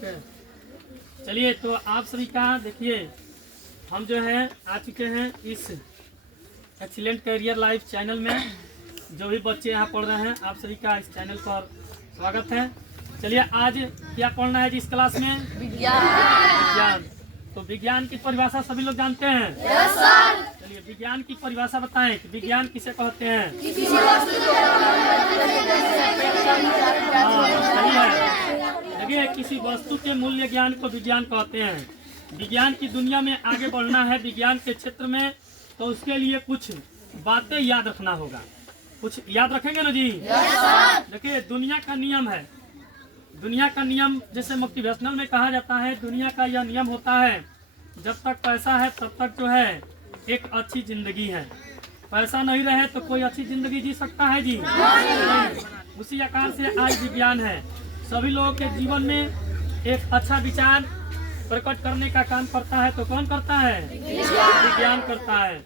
चलिए, तो आप सभी का देखिए, हम जो है आ चुके हैं इस एक्सीलेंट करियर लाइफ चैनल में। जो भी बच्चे यहाँ पढ़ रहे हैं, आप सभी का इस चैनल पर स्वागत है। चलिए, आज क्या पढ़ना है जी इस क्लास में? विज्ञान। तो विज्ञान की परिभाषा सभी लोग जानते हैं? Yes sir. चलिए, विज्ञान की परिभाषा बताएं कि विज्ञान किसे कहते हैं? सही है। देखिए, किसी वस्तु के मूल्य ज्ञान को विज्ञान कहते हैं। विज्ञान की दुनिया में आगे बढ़ना है विज्ञान के क्षेत्र में, तो उसके लिए कुछ बातें याद रखना होगा। कुछ याद रखेंगे ना जी? देखिए, दुनिया का नियम है। दुनिया का नियम जैसे मोटिवेशनल में कहा जाता है, दुनिया का यह नियम होता है, जब तक पैसा है तब तक जो है एक अच्छी जिंदगी है। पैसा नहीं रहे तो कोई अच्छी जिंदगी जी सकता है जी? नहीं। उसी आकार से आज विज्ञान है। सभी लोगों के जीवन में एक अच्छा विचार प्रकट करने का काम करता है, तो कौन करता है? विज्ञान करता है।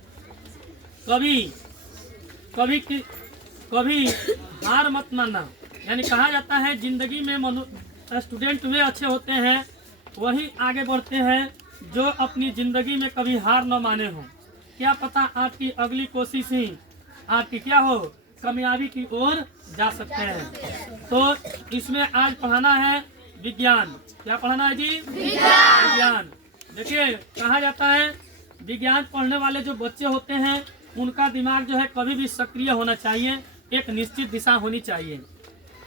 कभी हार मत मानना। यानी कहा जाता है जिंदगी में स्टूडेंट वे अच्छे होते हैं, वही आगे बढ़ते हैं जो अपनी जिंदगी में कभी हार न माने हो। क्या पता आपकी अगली कोशिश ही आपकी क्या हो, कामयाबी की ओर जा सकते हैं। तो इसमें आज पढ़ाना है विज्ञान। क्या पढ़ाना है जी? विज्ञान। देखिए, कहा जाता है विज्ञान पढ़ने वाले जो बच्चे होते हैं, उनका दिमाग जो है कभी भी सक्रिय होना चाहिए, एक निश्चित दिशा होनी चाहिए,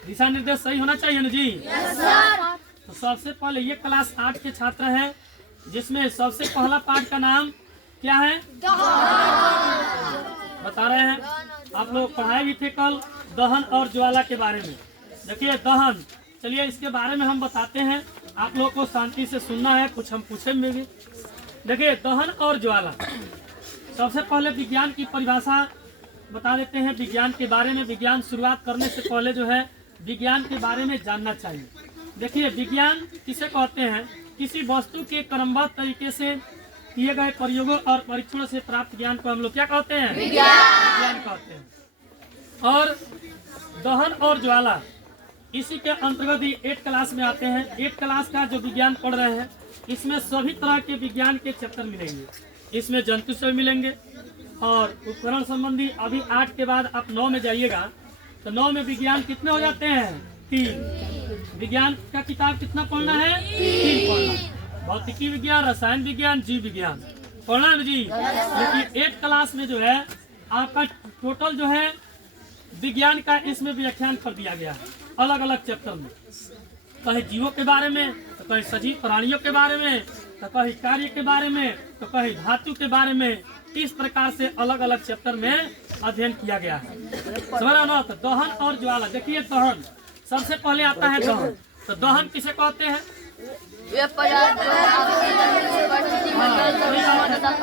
दिशा निर्देश सही होना चाहिए ना जी? Yes sir. तो सबसे पहले ये क्लास 8 के छात्र हैं, जिसमें सबसे पहला पाठ का नाम क्या है? बता रहे हैं आप लोग, पढ़ाए भी थे कल दहन और ज्वाला के बारे में। देखिए, दहन, चलिए इसके बारे में हम बताते हैं, आप लोग को शांति से सुनना है, कुछ हम पूछेंगे भी। देखिए, दहन और ज्वाला, सबसे पहले विज्ञान की परिभाषा बता देते हैं। विज्ञान के बारे में, विज्ञान शुरुआत करने से पहले जो है विज्ञान के बारे में जानना चाहिए। देखिए, विज्ञान किसे कहते हैं? किसी वस्तु के क्रमबद्ध तरीके से किए गए प्रयोगों और परीक्षणों से प्राप्त ज्ञान को हम लोग क्या कहते हैं? विज्ञान कहते हैं। और दहन और ज्वाला इसी के अंतर्गत ही 8 क्लास में आते हैं। 8 क्लास का जो विज्ञान पढ़ रहे हैं, इसमें सभी तरह के विज्ञान के चैप्टर मिलेंगे। इसमें जंतु से मिलेंगे और उपकरण संबंधी। अभी 8 के बाद आप 9 में जाइएगा, तो 9 में विज्ञान कितने हो जाते हैं? 3। विज्ञान का किताब कितना पढ़ना है? 3 पढ़ना। भौतिकी विज्ञान, रसायन विज्ञान, जीव विज्ञान पढ़ना है जी। लेकिन 8 क्लास में जो है आपका टोटल जो है विज्ञान का इसमें व्याख्यान कर दिया गया है, अलग अलग चैप्टर में। कहीं जीवों के बारे में, तो कहीं सजीव प्राणियों के बारे में, तो कहीं कार्य के बारे में, तो कहीं धातु के बारे में। इस प्रकार से अलग अलग चैप्टर में अध्ययन किया गया है। समझ ना? तो दहन और ज्वाला, देखिए दहन सबसे पहले आता है। दहन, तो दहन किसे कहते हैं?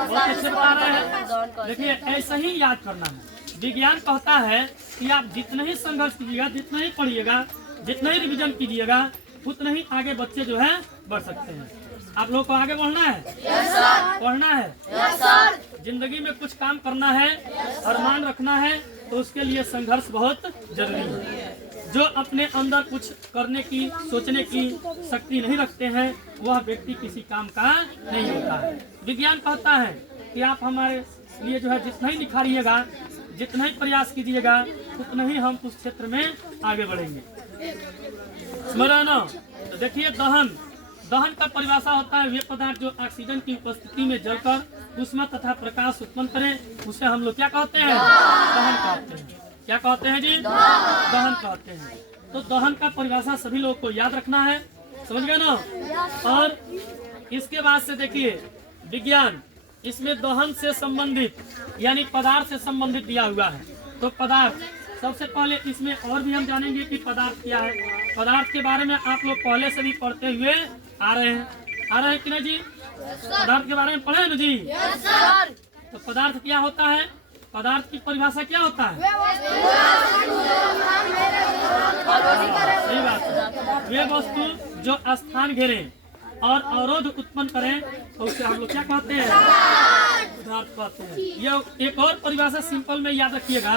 बहुत अच्छे बता रहे हैं। देखिए, ऐसा ही याद करना है। विज्ञान कहता है कि आप जितना ही संघर्ष कीजिएगा, जितना ही पढ़िएगा, जितना ही रिविजन कीजिएगा, उतना ही आगे बच्चे जो है बढ़ सकते हैं। आप लोग को आगे बढ़ना है, पढ़ना है, जिंदगी में कुछ काम करना है, अरमान रखना है, तो उसके लिए संघर्ष बहुत जरूरी है। जो अपने अंदर कुछ करने की, सोचने की शक्ति नहीं रखते हैं, वह व्यक्ति किसी काम का नहीं होता है। विज्ञान कहता है कि आप हमारे लिए जो है जितना ही निखारिएगा, जितना ही प्रयास कीजिएगा, उतना ही हम उस क्षेत्र में आगे बढ़ेंगे। स्मरण। तो देखिए, दहन का परिभाषा होता है वे पदार्थ जो ऑक्सीजन की उपस्थिति में जलकर ऊष्मा तथा प्रकाश उत्पन्न करें, उसे हम लोग क्या कहते हैं? दहन कहते हैं। क्या कहते हैं जी? दहन कहते हैं। तो दहन का परिभाषा सभी लोगों को याद रखना है, समझ गए ना? और इसके बाद से देखिए विज्ञान, इसमें दहन से संबंधित यानी पदार्थ से संबंधित दिया हुआ है। तो पदार्थ सबसे पहले इसमें और भी हम जानेंगे कि पदार्थ क्या है। पदार्थ के बारे में आप लोग पहले से भी पढ़ते हुए आ रहे हैं कि नहीं जी? पदार्थ के बारे में पढ़े ना जी? तो पदार्थ क्या होता है? पदार्थ की परिभाषा क्या होता है? सही बात है। वे वस्तु जो स्थान घेरे और अवरोध उत्पन्न करें, तो उसे हम लोग क्या कहते हैं? पदार्थ कहते हैं। ये एक और परिभाषा सिंपल में याद रखिएगा।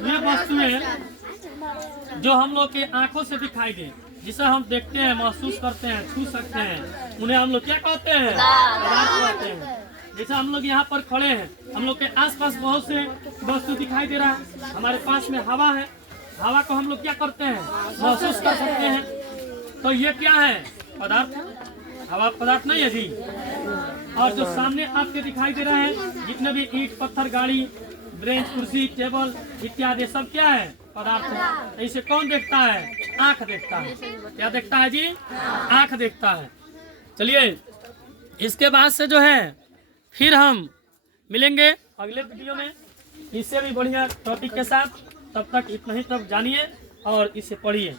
वे वस्तुएं जो हम लोग के आंखों से दिखाई दे, जिसे हम देखते हैं, महसूस करते हैं, छू सकते हैं, उन्हें हम लोग क्या कहते हैं? पदार्थ कहते हैं। जैसे हम लोग यहाँ पर खड़े हैं, हम लोग के आसपास बहुत से वस्तु दिखाई दे रहा है, हमारे पास में हवा है, हवा को हम लोग क्या करते हैं? महसूस कर सकते हैं। तो ये क्या है? पदार्थ। हवा पदार्थ नहीं है जी। और जो सामने आपके दिखाई दे रहा है, जितने भी ईंट पत्थर गाड़ी ब्रेंच कुर्सी टेबल इत्यादि सब क्या है? पदार्थ है। इसे कौन देखता है? आंख देखता है। क्या देखता है जी? आंख देखता है। चलिए इसके बाद से जो है फिर हम मिलेंगे अगले वीडियो में इससे भी बढ़िया टॉपिक के साथ। तब तक इतना ही तब जानिए और इसे पढ़िए।